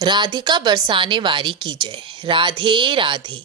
राधिका बरसाने वारी की जय। राधे राधे।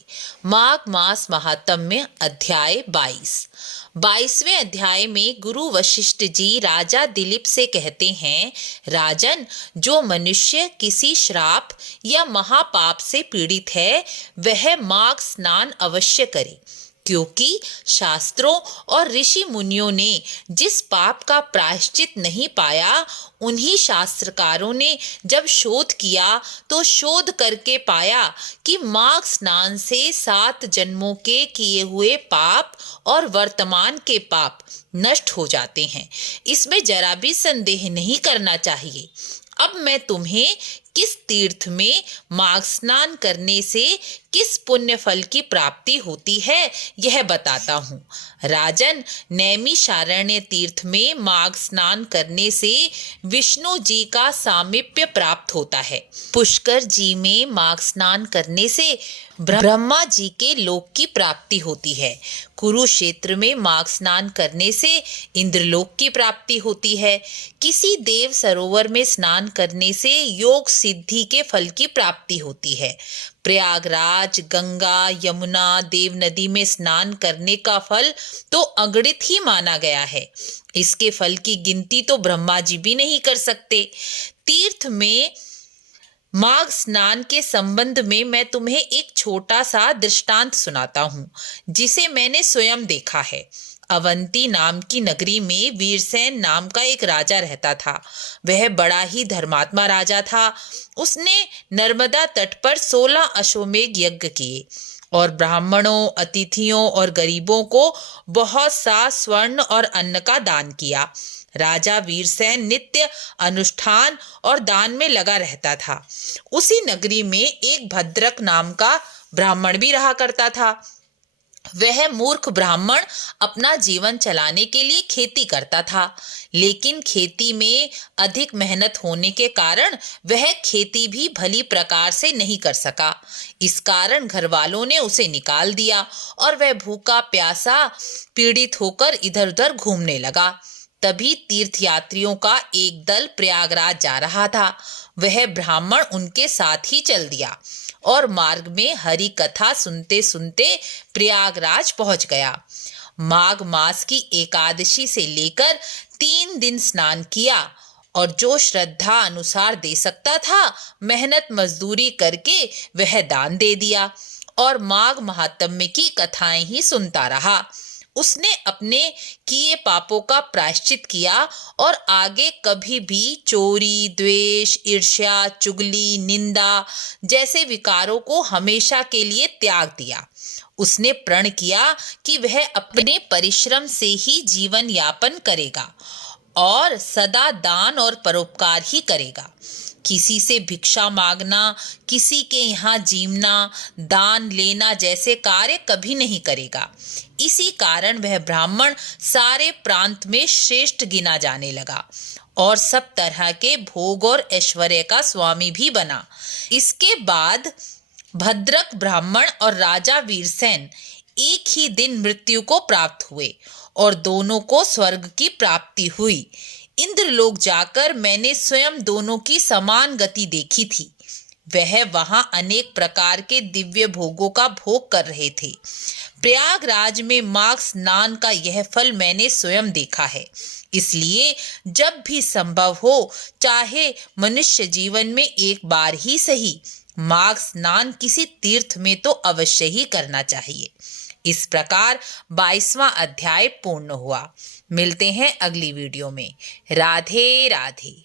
माघ मास महात्म्य अध्याय 22वें अध्याय में गुरु वशिष्ठ जी राजा दिलीप से कहते हैं, राजन, जो मनुष्य किसी श्राप या महापाप से पीड़ित है वह माघ स्नान अवश्य करे, क्योंकि शास्त्रों और ऋषि मुनियों ने जिस पाप का प्रायश्चित नहीं पाया, उन्हीं शास्त्रकारों ने जब शोध किया तो शोध करके पाया कि माघ स्नान से 7 जन्मों के किए हुए पाप और वर्तमान के पाप नष्ट हो जाते हैं। इसमें जरा भी संदेह नहीं करना चाहिए। अब मैं तुम्हें किस तीर्थ में माघ स्नान करने से किस पुण्य फल की प्राप्ति होती है यह बताता हूँ। राजन, नैमिषारण्य तीर्थ में माघ स्नान करने से विष्णु जी का सामीप्य प्राप्त होता है। पुष्कर जी में माघ स्नान करने से ब्रह्मा जी के लोक की प्राप्ति होती है। कुरुक्षेत्र में माघ स्नान करने से इंद्रलोक की प्राप्ति होती है। किसी देव सरोवर में स्नान करने से योग सिद्धि के फल की प्राप्ति होती है। प्रयागराज, गंगा, यमुना, देव नदी में स्नान करने का फल तो अगणित ही माना गया है। इसके फल की गिनती तो ब्रह्मा जी भी नहीं कर सकते। तीर्थ में माघ स्नान के संबंध में मैं तुम्हें एक छोटा सा दृष्टांत सुनाता हूँ, जिसे मैंने स्वयं देखा है। अवंती नाम की नगरी में वीरसेन नाम का एक राजा रहता था। वह बड़ा ही धर्मात्मा राजा था। उसने नर्मदा तट पर 16 अश्वमेध यज्ञ किए और ब्राह्मणों, अतिथियों और गरीबों को बहुत सा स्वर्ण और अन्न का दान किया। राजा वीरसेन नित्य अनुष्ठान और दान में लगा रहता था। उसी नगरी में एक भद्रक नाम का ब्राह्मण भी रहा करता था। वह मूर्ख ब्राह्मण अपना जीवन चलाने के लिए खेती करता था, लेकिन खेती में अधिक मेहनत होने के कारण वह खेती भी भली प्रकार से नहीं कर सका। इस कारण घर वालों ने उसे निकाल दिया और वह भूखा प्यासा पीड़ित होकर इधर उधर घूमने लगा। तभी तीर्थयात्रियों का एक दल प्रयागराज जा रहा था। वह ब्राह्मण उनके साथ ही चल दिया और मार्ग में हरि कथा सुनते सुनते प्रयागराज पहुंच गया। माघ मास की एकादशी से लेकर 3 दिन स्नान किया और जो श्रद्धा अनुसार दे सकता था, मेहनत मजदूरी करके वह दान दे दिया और माघ महात्म्य की कथाएं ही सुनता रहा। उसने अपने किए पापों का प्रायश्चित किया और आगे कभी भी चोरी, द्वेष, ईर्ष्या, चुगली, निंदा जैसे विकारों को हमेशा के लिए त्याग दिया। उसने प्रण किया कि वह अपने परिश्रम से ही जीवन यापन करेगा और सदा दान और परोपकार ही करेगा। किसी से भिक्षा मांगना, किसी के यहाँ जीवना, दान लेना जैसे कार्य कभी नहीं करेगा। इसी कारण वह ब्राह्मण सारे प्रांत में श्रेष्ठ गिना जाने लगा और सब तरह के भोग और ऐश्वर्य का स्वामी भी बना। इसके बाद भद्रक ब्राह्मण और राजा वीरसेन एक ही दिन मृत्यु को प्राप्त हुए और दोनों को स्वर्ग की प्राप्ति हुई। इंद्रलोक जाकर मैंने स्वयं दोनों की समान गति देखी थी। वह वहां अनेक प्रकार के दिव्य भोगों का भोग कर रहे थे। प्रयागराज में माघ स्नान का यह फल मैंने स्वयं देखा है। इसलिए जब भी संभव हो, चाहे मनुष्य जीवन में एक बार ही सही, माघ स्नान किसी तीर्थ में तो अवश्य ही करना चाहिए। इस प्रकार 22वां अध्याय पूर्ण हुआ। मिलते हैं अगली वीडियो में। राधे राधे।